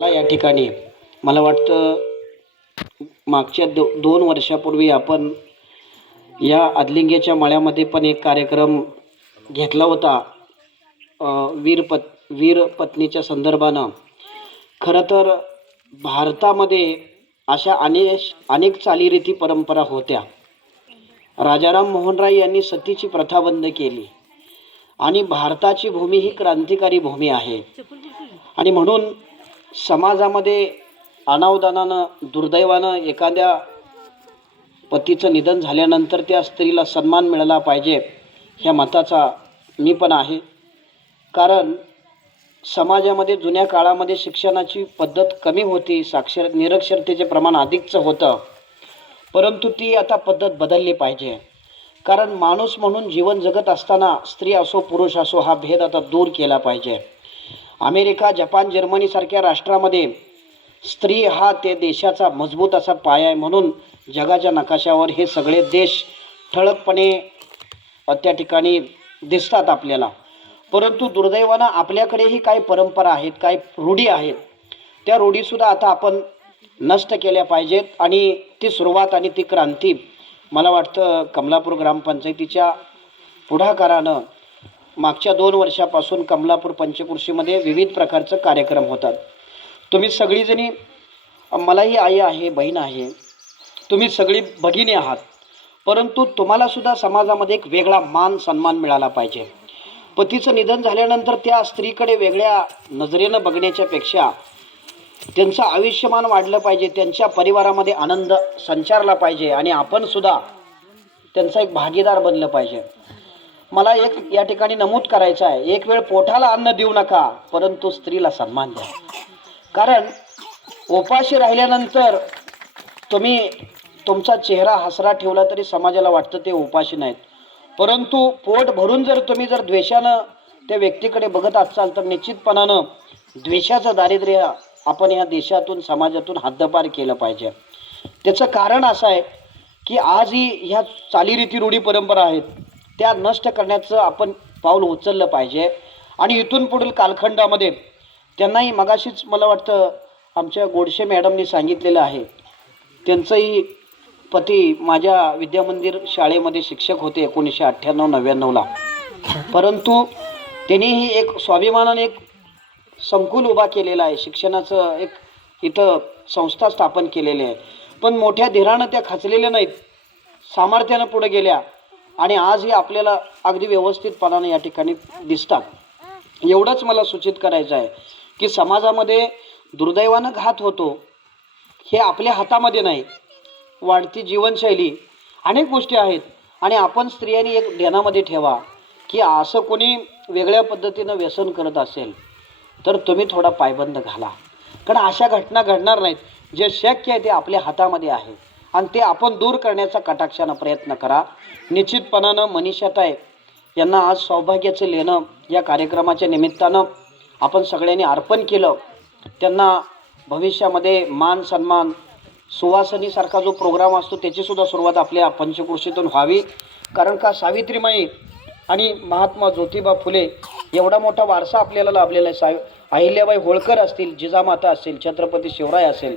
मला या ठिकाणी मला वाटतं मागच्या दो दोन वर्षापूर्वी आपण या आदलिंगेच्या मळ्यामध्ये पण एक कार्यक्रम घेतला होता. वीर पत् वीर पत्नीच्या संदर्भानं. खरं तर भारतामध्ये अशा अनेक अनेक चालीरीती परंपरा होत्या. राजाराम मोहन राय यांनी सतीची प्रथा बंद केली. आणि भारताची भूमी ही क्रांतिकारी भूमी आहे. आणि म्हणून समाजामध्ये अनावदानानं दुर्दैवानं एखाद्या पतीचं निधन झाल्यानंतर त्या स्त्रीला सन्मान मिळाला पाहिजे ह्या मताचा मी पण आहे. कारण समाजामध्ये जुन्या काळामध्ये शिक्षणाची पद्धत कमी होती साक्षर निरक्षरतेचे प्रमाण अधिकचं होतं. परंतु ती आता पद्धत बदलली पाहिजे. कारण माणूस म्हणून जीवन जगत असताना स्त्री असो पुरुष असो हा भेद आता दूर केला पाहिजे. अमेरिका जपान जर्मनीसारख्या राष्ट्रामध्ये स्त्री हा ते देशाचा मजबूत असा पाया आहे म्हणून जगाच्या नकाशावर हे सगळे देश ठळकपणे त्या ठिकाणी दिसतात आपल्याला. परंतु दुर्दैवानं आपल्याकडेही काही परंपरा आहेत काही रूढी आहेत. त्या रूढीसुद्धा आता आपण नष्ट केल्या पाहिजेत आणि ती सुरुवात आणि ती क्रांती मला वाटतं कमलापूर ग्रामपंचायतीच्या पुढाकारानं मागच्या दोन वर्षापासून कमलापूर पंचकृषीमध्ये विविध प्रकारचं कार्यक्रम होतात. तुम्ही सगळीजणी मलाही आई आहे बहीण आहे तुम्ही सगळी भगिनी आहात परंतु तुम्हालासुद्धा समाजामध्ये एक वेगळा मान सन्मान मिळाला पाहिजे. पतीचं निधन झाल्यानंतर त्या स्त्रीकडे वेगळ्या नजरेनं बघण्याच्यापेक्षा त्यांचं आयुष्यमान वाढलं पाहिजे त्यांच्या परिवारामध्ये आनंद संचारला पाहिजे आणि आपणसुद्धा त्यांचा एक भागीदार बनलं पाहिजे. मला एक या ठिकाणी नमूद करायचं आहे. एक वेळ पोटाला अन्न देऊ नका परंतु स्त्रीला सन्मान द्या. कारण उपाशी राहिल्यानंतर तुम्ही तुमचा चेहरा हसरा ठेवला तरी समाजाला वाटतं ते उपाशी नाहीत. परंतु पोट भरून जर तुम्ही जर द्वेषानं त्या व्यक्तीकडे बघत असाल तर निश्चितपणानं द्वेषाचं दारिद्र्य आपण या देशातून समाजातून हद्दपार केलं पाहिजे. त्याचं कारण असं आहे की आजही ह्या चालीरीती रूढी परंपरा आहेत. त्या नष्ट करण्याचं आपण पाऊल उचललं पाहिजे. आणि इथून पुढील कालखंडामध्ये त्यांनाही मगाशीच मला वाटतं आमच्या गोडशे मॅडमनी सांगितलेलं आहे. त्यांचंही पती माझ्या विद्यामंदिर शाळेमध्ये शिक्षक होते एकोणीसशे अठ्ठ्याण्णव नव्याण्णवला परंतु त्यांनीही एक स्वाभिमानाने एक संकुल उभा केलेला आहे. शिक्षणाचं एक इथं संस्था स्थापन केलेली आहे. पण मोठ्या धीरानं त्या खचलेल्या नाहीत. सामर्थ्यानं पुढे गेल्या. आणि आजही आपल्याला अगदी व्यवस्थितपणाने या ठिकाणी दिसतात. एवढंच मला सूचित करायचं आहे की समाजामध्ये दुर्दैवानं घात होतो हे आपल्या हातामध्ये नाही. वाढती जीवनशैली अनेक गोष्टी आहेत आणि आपण स्त्रियांनी एक ध्यानामध्ये ठेवा की असं कोणी वेगळ्या पद्धतीनं व्यसन करत असेल तर तुम्ही थोडा पायबंद घाला. कारण अशा घटना घडणार नाहीत. जे शक्य आहे ते आपल्या हातामध्ये आहे. आणि ते आपण दूर करण्याचा कटाक्षानं प्रयत्न करा. निश्चितपणानं मनीषाताई यांना आज सौभाग्याचं लेणं या कार्यक्रमाच्या निमित्तानं आपण सगळ्यांनी अर्पण केलं. त्यांना भविष्यामध्ये मान सन्मान सुवासनीसारखा जो प्रोग्राम असतो त्याचीसुद्धा सुरुवात आपल्या पंचकृषीतून व्हावी. कारण का सावित्रीमाई आणि महात्मा ज्योतिबा फुले एवढा मोठा वारसा आपल्याला लाभलेला आहे. सावि अहिल्याबाई होळकर असतील जिजामाता असतील छत्रपती शिवराय असेल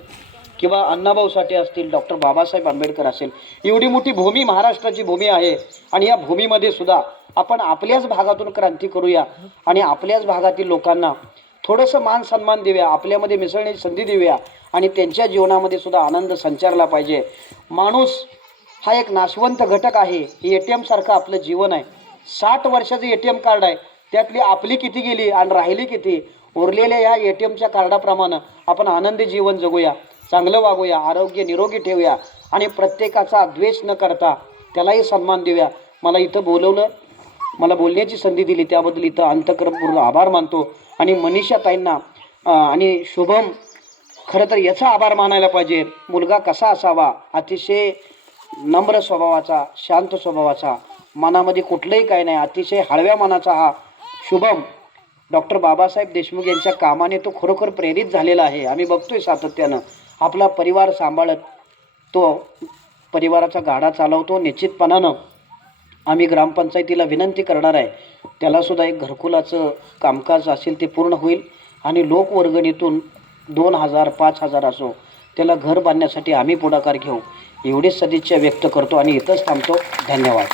किंवा अण्णाभाऊ साठे असतील डॉक्टर बाबासाहेब आंबेडकर असेल एवढी मोठी भूमी महाराष्ट्राची भूमी आहे. आणि या भूमीमध्ये सुद्धा आपण आपल्याच भागातून क्रांती करूया आणि आपल्याच भागातील लोकांना थोडंसं मान सन्मान देऊया आपल्यामध्ये मिसळण्याची संधी देऊया आणि त्यांच्या जीवनामध्ये सुद्धा आनंद संचारला पाहिजे. माणूस हा एक नाशवंत घटक आहे. हे ए टी एमसारखं आपलं जीवन आहे. साठ वर्षाचं ए टी एम कार्ड आहे. त्यातली आपली किती गेली आणि राहिली किती? उरलेल्या या ए टी एमच्या कार्डाप्रमाणे आपण आनंदी जीवन जगूया. चांगलं वागूया आरोग्य निरोगी ठेवूया आणि प्रत्येकाचा द्वेष न करता त्यालाही सन्मान देऊया. मला इथं बोलवलं मला बोलण्याची संधी दिली त्याबद्दल इथं अंतकरपूर्ण आभार मानतो. आणि मनीषा ताईंना आणि शुभम खरं तर याचा आभार मानायला पाहिजे. मुलगा कसा असावा? अतिशय नम्र स्वभावाचा शांत स्वभावाचा मनामध्ये कुठलंही काही नाही अतिशय हळव्या मनाचा हा शुभम. डॉक्टर बाबासाहेब देशमुख यांच्या कामाने तो खरोखर प्रेरित झालेला आहे. आम्ही बघतोय सातत्यानं. आपला परिवार सांभाळत तो परिवाराचा गाडा चालवतो. निश्चितपणानं आम्ही ग्रामपंचायतीला विनंती करणार आहे. त्यालासुद्धा एक घरकुलाचं कामकाज असेल ते पूर्ण होईल आणि लोकवर्गणीतून दोन हजार पाच हजार असो त्याला घर बांधण्यासाठी आम्ही पुढाकार घेऊ. एवढीच सदिच्छा व्यक्त करतो आणि इथंच थांबतो. धन्यवाद.